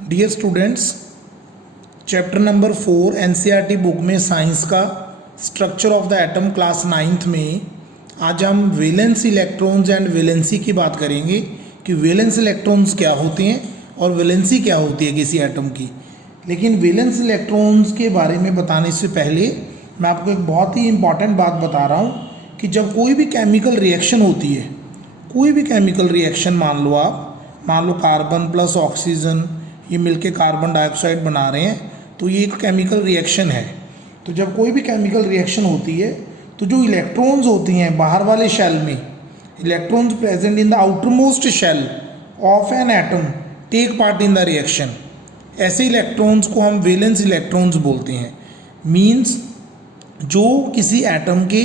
Dear students, chapter number 4 NCERT book में science का structure of the atom class 9th में आज हम वैलेंस इलेक्ट्रॉन्स एंड वैलेंसी की बात करेंगे कि वैलेंस इलेक्ट्रॉन्स क्या होते हैं और वैलेंसी क्या होती है किसी एटम की। लेकिन वैलेंस इलेक्ट्रॉन्स के बारे में बताने से पहले मैं आपको एक बहुत ही इम्पॉर्टेंट बात बता रहा हूँ कि जब कोई भी केमिकल रिएक्शन होती है, कोई भी केमिकल रिएक्शन मान लो कार्बन प्लस ऑक्सीजन ये मिलके कार्बन डाइऑक्साइड बना रहे हैं, तो ये एक केमिकल रिएक्शन है। तो जब कोई भी केमिकल रिएक्शन होती है तो जो इलेक्ट्रॉन्स होती हैं बाहर वाले शेल में, electrons present in the outermost shell of an atom take part in the reaction. ऐसे इलेक्ट्रॉन्स को हम वैलेंस इलेक्ट्रॉन्स बोलते हैं। मीन्स जो किसी एटम के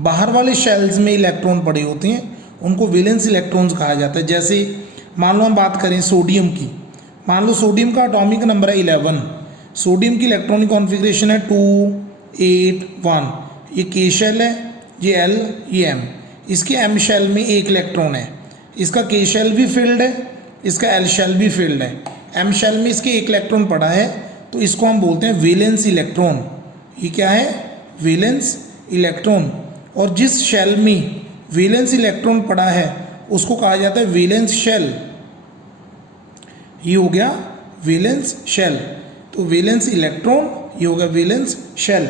बाहर वाले शेल्स में इलेक्ट्रॉन पड़े होते हैं उनको वैलेंस इलेक्ट्रॉन्स कहा जाता है। जैसे मान लो हम बात करें सोडियम की, मान लो सोडियम का एटॉमिक नंबर है 11, सोडियम की इलेक्ट्रॉनिक कॉन्फ़िगरेशन है 2 8 1। ये के शेल है, ये एल, ये एम। इसके एम शेल में एक इलेक्ट्रॉन है, इसका के शेल भी फील्ड है, इसका एल शेल भी फील्ड है। एम शेल में इसके एक इलेक्ट्रॉन पड़ा है तो इसको हम बोलते हैं वैलेंस इलेक्ट्रॉन। ये क्या है? Valence electron. और जिस शेल में वैलेंस इलेक्ट्रॉन पड़ा है उसको कहा जाता है वैलेंस शेल। ये हो गया वैलेंस शेल। तो वैलेंस इलेक्ट्रॉन, ये हो गया वैलेंस शेल।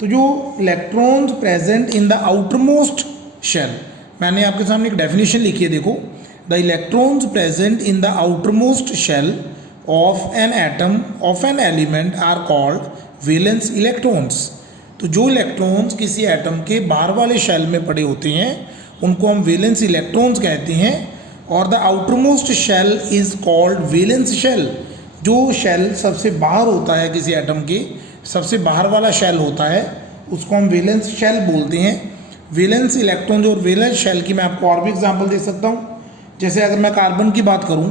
तो जो electrons present in the outermost shell, मैंने आपके सामने एक डेफिनेशन लिखी है, देखो। The electrons present in the outermost shell of an atom of an element are called valence electrons. तो जो इलेक्ट्रॉन्स किसी एटम के बाहर वाले शेल में पड़े होते हैं उनको हम वैलेंस इलेक्ट्रॉन्स कहते हैं। और the outermost shell is called valence shell. जो शेल सबसे बाहर होता है किसी एटम के, सबसे बाहर वाला शेल होता है, उसको हम वैलेंस शेल बोलते हैं। वैलेंस इलेक्ट्रॉन्स और वैलेंस शेल की मैं आपको और भी एग्जांपल दे सकता हूँ। जैसे अगर मैं कार्बन की बात करूँ,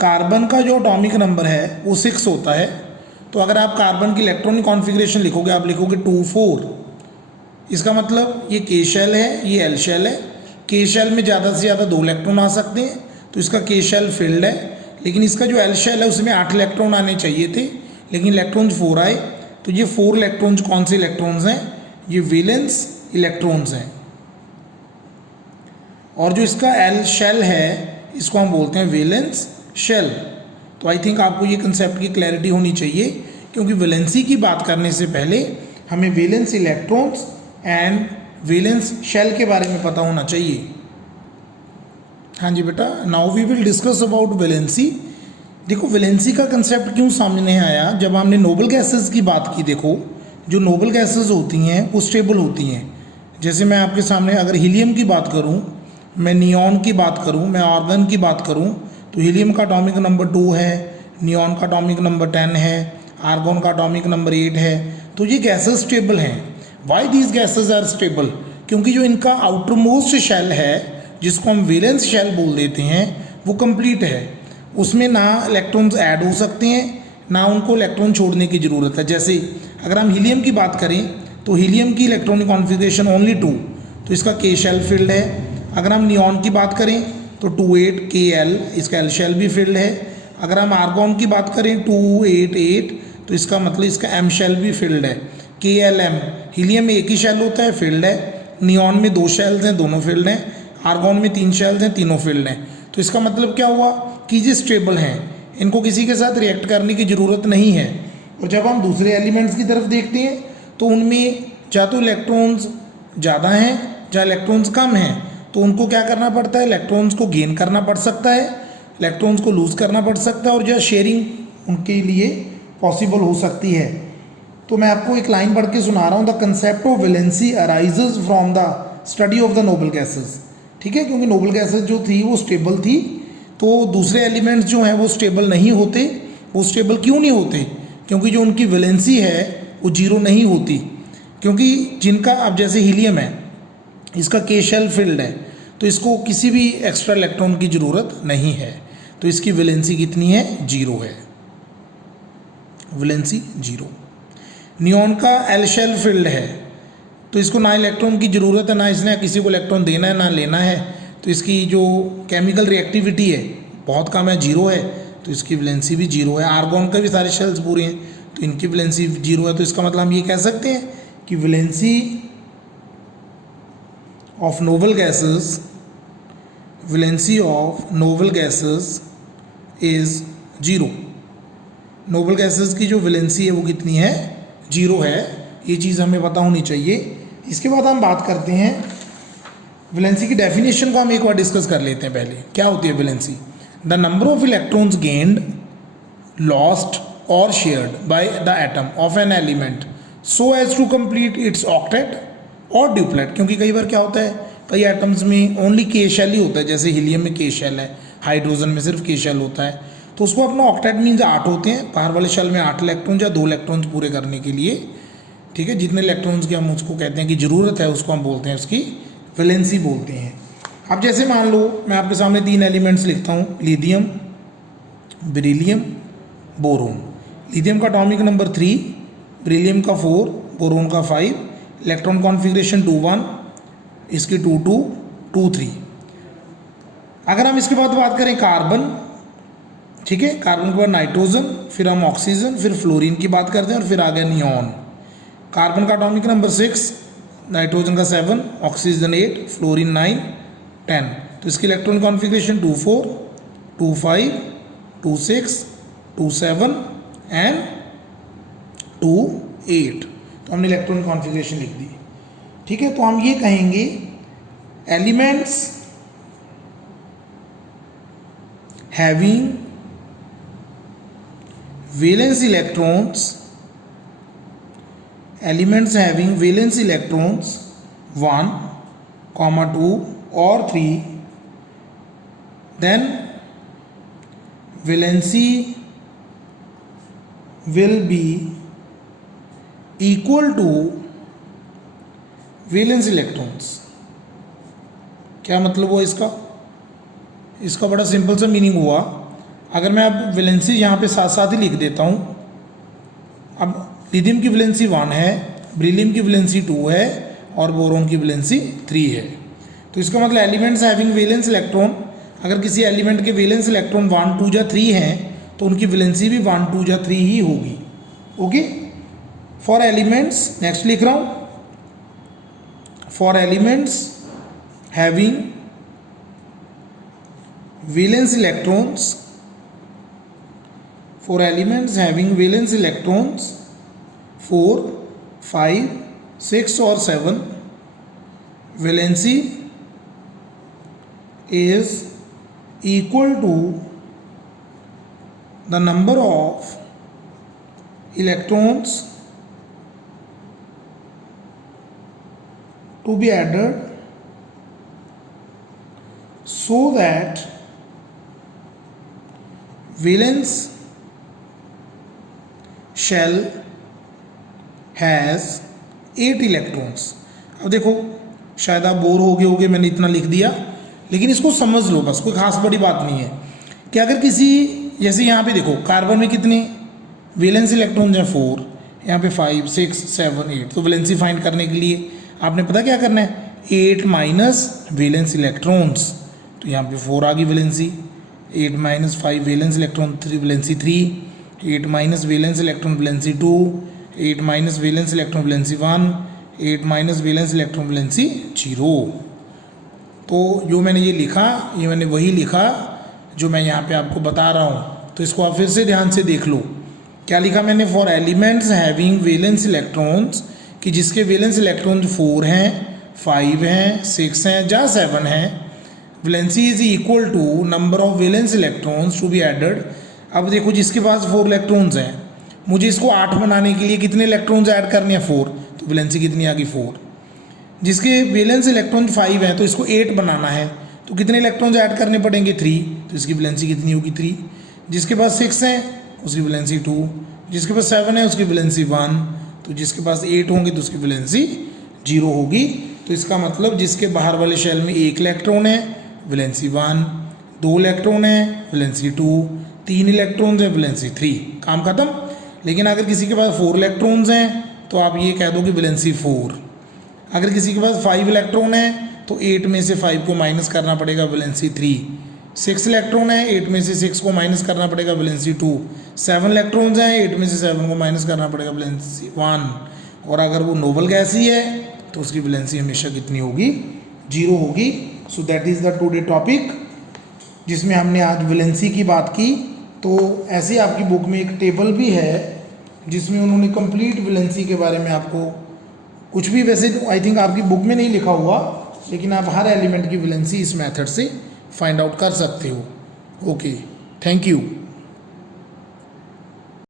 कार्बन का जो एटॉमिक नंबर है वो 6 होता है। तो अगर आप कार्बन की इलेक्ट्रॉनिक कॉन्फ़िगरेशन लिखोगे, आप लिखोगे 2 4। इसका मतलब ये के शेल है, ये एल शेल है। के शेल में ज़्यादा से ज़्यादा 2 इलेक्ट्रॉन आ सकते हैं, तो इसका के शेल फील्ड है। लेकिन इसका जो एल शेल है उसमें 8 इलेक्ट्रॉन आने चाहिए थे, लेकिन इलेक्ट्रॉन्स 4 आए। तो ये 4 इलेक्ट्रॉन्स कौन से इलेक्ट्रॉन्स हैं? ये वैलेंस इलेक्ट्रॉन्स हैं। और जो इसका एल शेल है इसको हम बोलते हैं वैलेंस शेल। तो आई थिंक आपको ये कंसेप्ट की क्लैरिटी होनी चाहिए, क्योंकि वैलेंसी की बात करने से पहले हमें valence electrons and valence shell के बारे में पता होना चाहिए। हाँ जी बेटा, now we will discuss about valency. देखो वैलेंसी का कंसेप्ट क्यों सामने आया, जब हमने नोबल गैसेस की बात की। देखो जो नोबल गैसेस होती हैं वो स्टेबल होती हैं। जैसे मैं आपके सामने अगर हीलियम की बात करूँ, मैं नियॉन की बात करूँ, मैं आर्गन की बात करूँ, तो हीलियम का एटॉमिक नंबर 2 है, नियॉन का एटॉमिक नंबर 10 है, आर्गन का एटॉमिक नंबर 8 है। तो ये गैसेस स्टेबल हैं। Why these gases are stable? क्योंकि जो इनका आउटर मोस्ट शेल है जिसको हम वैलेंस शेल बोल देते हैं वो कंप्लीट है। उसमें ना इलेक्ट्रॉन्स ऐड हो सकते हैं, ना उनको इलेक्ट्रॉन छोड़ने की ज़रूरत है। जैसे अगर हम हीलियम की बात करें तो हीलियम की इलेक्ट्रॉनिक कॉन्फ़िगरेशन ओनली 2, तो इसका के शेल फील्ड है। अगर हम नियॉन की बात करें तो 2 8 के एल, इसका एल शेल भी फील्ड है। अगर हम आर्गॉन की बात करें 2 8 8, तो इसका मतलब इसका एम शेल भी फील्ड है। के एल एम, हीलियम में एक ही शेल होता है, फील्ड है। नियॉन में 2 शेल्स हैं, दोनों फील्ड हैं। आर्गॉन में 3 शेल्स हैं, तीनों फील्ड हैं। तो इसका मतलब क्या हुआ कि ये स्टेबल हैं, इनको किसी के साथ रिएक्ट करने की ज़रूरत नहीं है। और जब हम दूसरे एलिमेंट्स की तरफ देखते हैं तो उनमें या तो इलेक्ट्रॉन्स ज़्यादा हैं या इलेक्ट्रॉन्स कम हैं, तो उनको क्या करना पड़ता है? इलेक्ट्रॉन्स को गेन करना पड़ सकता है, इलेक्ट्रॉन्स को लूज़ करना पड़ सकता है, और जो शेयरिंग उनके लिए पॉसिबल हो सकती है। तो मैं आपको एक लाइन पढ़ के सुना रहा हूँ। The concept of valency arises from the study of the noble gases. ठीक है, क्योंकि नोबल गैसेज जो थी वो स्टेबल थी, तो दूसरे एलिमेंट्स जो हैं वो स्टेबल नहीं होते। वो स्टेबल क्यों नहीं होते? क्योंकि जो उनकी वैलेंसी है वो 0 नहीं होती। क्योंकि जिनका, अब जैसे हीलियम है, इसका के शेल फील्ड है, तो इसको किसी भी एक्स्ट्रा इलेक्ट्रॉन की ज़रूरत नहीं है, तो इसकी वैलेंसी कितनी है? 0 है, वैलेंसी 0। नियॉन का एल शेल फील्ड है, तो इसको ना इलेक्ट्रॉन की ज़रूरत है, ना इसने किसी को इलेक्ट्रॉन देना है ना लेना है। तो इसकी जो केमिकल रिएक्टिविटी है बहुत कम है, 0 है। तो इसकी वैलेंसी भी 0 है। आर्गॉन का भी सारे शेल्स पूरे हैं तो इनकी वैलेंसी 0 है। तो इसका मतलब हम ये कह सकते हैं कि valency of noble gases, valency of noble gases is 0। Noble gases की जो वैलेंसी है वो कितनी है, 0 है। ये चीज़ हमें पता होनी चाहिए। इसके बाद हम बात करते हैं वैलेंसी की डेफिनेशन को हम एक बार डिस्कस कर लेते हैं। पहले क्या होती है valency? The number of electrons gained, lost और shared by the atom of an element so as to complete its octet और ड्यूप्लेट। क्योंकि कई बार क्या होता है, कई एटम्स में ओनली के शेल ही होता है, जैसे हीलियम में के शेल है, हाइड्रोजन में सिर्फ के शेल होता है। तो उसको अपना ऑक्टेट मीन्स 8 होते हैं, बाहर वाले शेल में 8 इलेक्ट्रॉन या 2 इलेक्ट्रॉन्स पूरे करने के लिए, ठीक है। जितने इलेक्ट्रॉन्स की हम उसको कहते हैं कि ज़रूरत है उसको हम बोलते हैं उसकी वैलेंसी बोलते हैं। अब जैसे मान लो मैं आपके सामने 3 एलिमेंट्स लिखता हूँ, लिथियम, बेरिलियम, बोरोन। लिथियम का एटॉमिक नंबर 3, बेरिलियम का 4, बोरोन का 5, इलेक्ट्रॉन कॉन्फ़िगरेशन 2 1, इसकी 2 2 2 3। अगर हम इसके बाद बात करें कार्बन, ठीक है, कार्बन के बाद नाइट्रोजन, फिर हम ऑक्सीजन, फिर फ्लोरीन की बात करते हैं और फिर आ गया नियॉन। कार्बन का एटॉमिक नंबर 6, नाइट्रोजन का 7, ऑक्सीजन 8, फ्लोरीन 9 10। तो इसकी इलेक्ट्रॉन कॉन्फ़िगरेशन 2 4 2 5 2 6 2 7 एंड 2 8। तो हमने इलेक्ट्रॉन कॉन्फ़िगरेशन लिख दी, ठीक है। तो हम ये कहेंगे elements having valence electrons, elements having valence electrons 1, 2 or 3, then valency will be equal to valence electrons। क्या मतलब हुआ इसका? इसका बड़ा सिंपल सा मीनिंग हुआ। अगर मैं अब वैलेंसी यहाँ पे साथ साथ ही लिख देता हूँ। अब लिथियम की वैलेंसी 1 है, बेरिलियम की वैलेंसी 2 है और बोरोन की वैलेंसी 3 है। तो इसका मतलब एलिमेंट्स हैविंग वैलेंस इलेक्ट्रॉन, अगर किसी एलिमेंट के वैलेंस इलेक्ट्रॉन 1 2 या 3 हैं तो उनकी वैलेंसी भी 1 2 या 3 ही होगी। ओके, फॉर एलिमेंट्स, नेक्स्ट लिख रहा हूँ, for elements having valence electrons, for elements having valence electrons 4 5 6 और 7, valency is equal to the number of electrons to be added so that valence shell has 8 electrons. अब देखो शायद आप bore हो गए होगे मैंने इतना लिख दिया, लेकिन इसको समझ लो बस, कोई खास बड़ी बात नहीं है कि अगर किसी, जैसे यहाँ पे देखो कार्बन में कितने वैलेंस इलेक्ट्रॉन्स हैं 4, यहाँ पे 5 6 7 8। तो वैलेंसी फाइंड करने के लिए आपने पता क्या करना है, 8 माइनस वैलेंस इलेक्ट्रॉन्स। तो यहाँ पे 4 आ गई valency, 8 minus 5 valence electron 3 valency 3, 8 minus valence electron valency 2, 8 minus valence electron valency 1, 8 minus valence electron valency 0। तो जो मैंने ये लिखा, ये मैंने वही लिखा जो मैं यहाँ पे आपको बता रहा हूँ। तो इसको आप फिर से ध्यान से देख लो, क्या लिखा मैंने, for elements having valence electrons, कि जिसके वैलेंस इलेक्ट्रॉन 4 हैं 5 हैं 6 हैं या 7 हैं, valency is equal to number of valence electrons to be added. अब देखो जिसके पास 4 इलेक्ट्रॉन्स हैं, मुझे इसको 8 बनाने के लिए कितने इलेक्ट्रॉन्स ऐड करने हैं, 4। तो वैलेंसी कितनी आ गई, 4। जिसके वैलेंस इलेक्ट्रॉन 5 हैं तो इसको 8 बनाना है, तो कितने इलेक्ट्रॉन्स ऐड करने पड़ेंगे, 3। तो इसकी वैलेंसी कितनी होगी, 3। जिसके पास 6 हैं उसकी वैलेंसी 2, जिसके पास 7 है उसकी वैलेंसी 1, तो जिसके पास 8 होंगे तो उसकी वैलेंसी 0 होगी। तो इसका मतलब जिसके बाहर वाले शेल में 1 इलेक्ट्रॉन है वैलेंसी 1, 2 इलेक्ट्रॉन है वैलेंसी 2, 3 इलेक्ट्रॉन्स है वैलेंसी 3, काम खत्म। लेकिन अगर किसी के पास 4 इलेक्ट्रॉन्स हैं तो आप ये कह दो कि वैलेंसी 4। अगर किसी के पास 5 इलेक्ट्रॉन है तो 8 में से 5 को माइनस करना पड़ेगा, वैलेंसी 3। 6 इलेक्ट्रॉन है, 8 में से 6 को माइनस करना पड़ेगा, वैलेंसी 2। 7 इलेक्ट्रॉन्स हैं, 8 में से 7 को माइनस करना पड़ेगा, वैलेंसी 1। और अगर वो नोबल गैस ही है तो उसकी वैलेंसी हमेशा कितनी होगी, 0 होगी। So that is the today topic जिसमें हमने आज वैलेंसी की बात की। तो ऐसे आपकी बुक में एक टेबल भी है जिसमें उन्होंने कंप्लीट वैलेंसी के बारे में आपको कुछ भी, वैसे आई थिंक आपकी बुक में नहीं लिखा हुआ, लेकिन आप हर एलिमेंट की वैलेंसी इस मेथड से फाइंड आउट कर सकते हो। Okay, thank you.